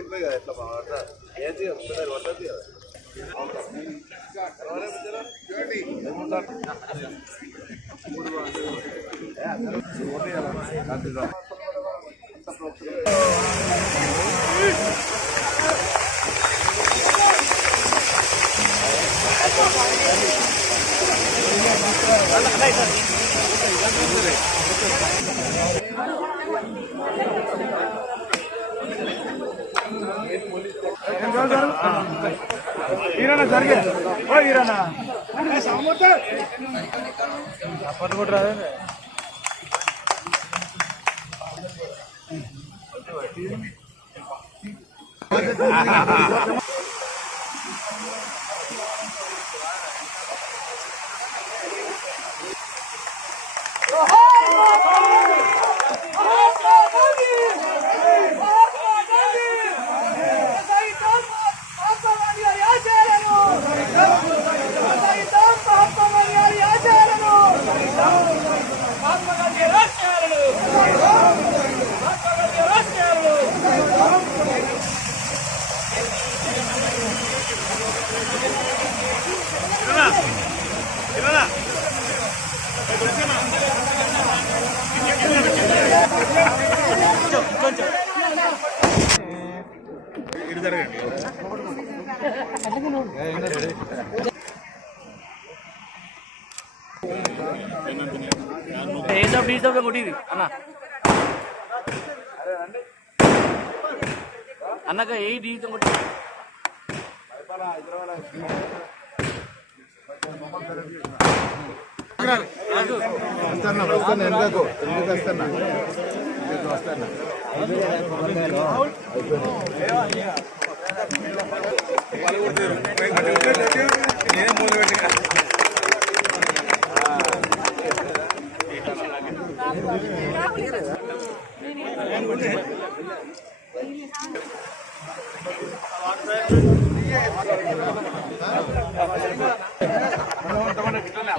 అక్కడికి పోయి ఎట్లా బాగా ఏంటి ఒకసారి పడుతుంది Thank you. ఈరన్న జరిగే. ఓ ఈరన్న. అప్పటి కూడా రాదే జరగండి. కొట్టింది అన్న అన్నగా ఏ జీవితం కొట్టి వస్తున్నా వస్తున్నా ఎందుకు? ఎందుకు ఎందుకు లో ఏర్పాటు చేసిన ఏం వస్తుంది ఎందుకు రాదు ఫోన్లు ఎందుకుగా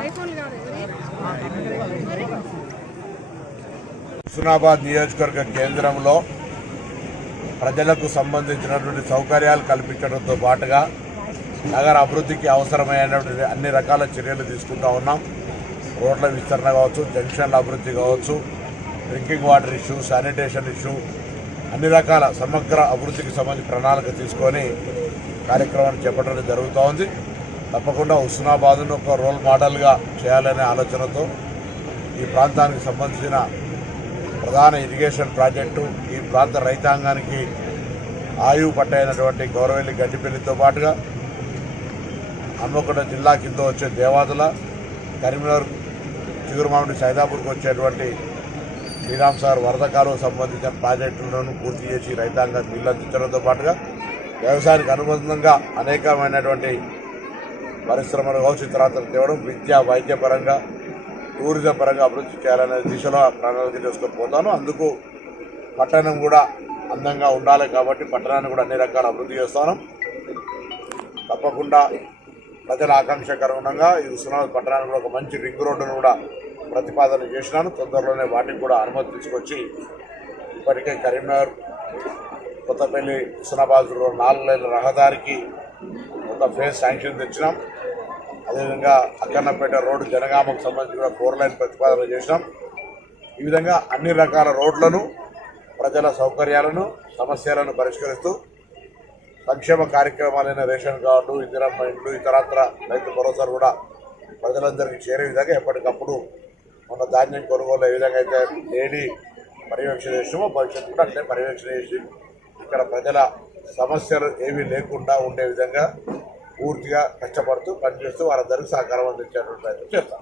ఐఫోన్లు కాదు మరి? హుస్నాబాద్ నియోజకవర్గ కేంద్రంలో ప్రజలకు సంబంధించినటువంటి సౌకర్యాలు కల్పించడంతో పాటుగా నగర అభివృద్ధికి అవసరమైనటువంటి అన్ని రకాల చర్యలు తీసుకుంటా ఉన్నాం. రోడ్ల విస్తరణ కావచ్చు జంక్షన్ల అభివృద్ధి కావచ్చు drinking water issue sanitation issue అన్ని రకాల సమగ్ర అభివృద్ధికి సంబంధించి ప్రణాళిక తీసుకొని కార్యక్రమాన్ని చేపట్టడం జరుగుతూ ఉంది తప్పకుండా హుస్నాబాద్ను ఒక రోల్ మోడల్గా చేయాలనే ఆలోచనతో ఈ ప్రాంతానికి సంబంధించిన ప్రధాన ఇరిగేషన్ ప్రాజెక్టు ఈ ప్రాంత రైతాంగానికి ఆయువు పట్టైనటువంటి గౌరవెల్లి గడ్డిపల్లితో పాటుగా హన్మకొండ జిల్లా కింద వచ్చే దేవాదుల కరీంనగర్ చిగురుమామిడి సైదాపూర్కి వచ్చేటువంటి శ్రీరామ్ సార్ వరద కాలువకు సంబంధించిన ప్రాజెక్టులను పూర్తి చేసి రైతాంగానికి నీళ్ళు అందించడంతో పాటుగా వ్యవసాయానికి అనుబంధంగా అనేకమైనటువంటి పరిశ్రమలు భవిష్యత్ ఇతరాతలు తేవడం విద్య వైద్యపరంగా టూరిజం పరంగా అభివృద్ధి చేయాలనే దిశలో ప్రణాళిక చేసుకొని పోతాను. అందుకు పట్టణం కూడా అందంగా ఉండాలి కాబట్టి పట్టణాన్ని కూడా అన్ని రకాల అభివృద్ధి చేస్తాను. తప్పకుండా ప్రజల ఆకాంక్షకరంగా ఈ ఉస్మానాబాద్ పట్టణానికి కూడా ఒక మంచి రింగ్ రోడ్డును కూడా ప్రతిపాదన చేసినాను. తొందరలోనే వాటికి కూడా అనుమతి తీసుకొచ్చి ఇప్పటికే కరీంనగర్ కొత్తపల్లి హుస్నాబాద్ నాలుగు లైన్ల రహదారికి ఒక ఫేజ్ శాంక్షన్ తెచ్చినాం. అదేవిధంగా అక్కన్నపేట రోడ్డు జనగామకు సంబంధించి కూడా ఫోర్ లైన్ ప్రతిపాదన చేసినాం. ఈ విధంగా అన్ని రకాల రోడ్లను ప్రజల సౌకర్యాలను సమస్యలను పరిష్కరిస్తూ సంక్షేమ కార్యక్రమాలైన రేషన్ కార్డు ఇందిరమ్మ ఇండ్లు ఇతరత్ర రైతు భరోసాలు కూడా ప్రజలందరికీ చేరే విధంగా ఎప్పటికప్పుడు మన ధాన్యం కొనుగోలు ఏ విధంగా అయితే డైలీ పర్యవేక్షణ చేసినామో భవిష్యత్తు కూడా అట్లే పర్యవేక్షణ చేసి ఇక్కడ ప్రజల సమస్యలు ఏమీ లేకుండా ఉండే విధంగా పూర్తిగా కష్టపడుతూ పనిచేస్తూ వారందరికీ సహకారం అందించేటువంటి ప్రయత్నం చేస్తాం.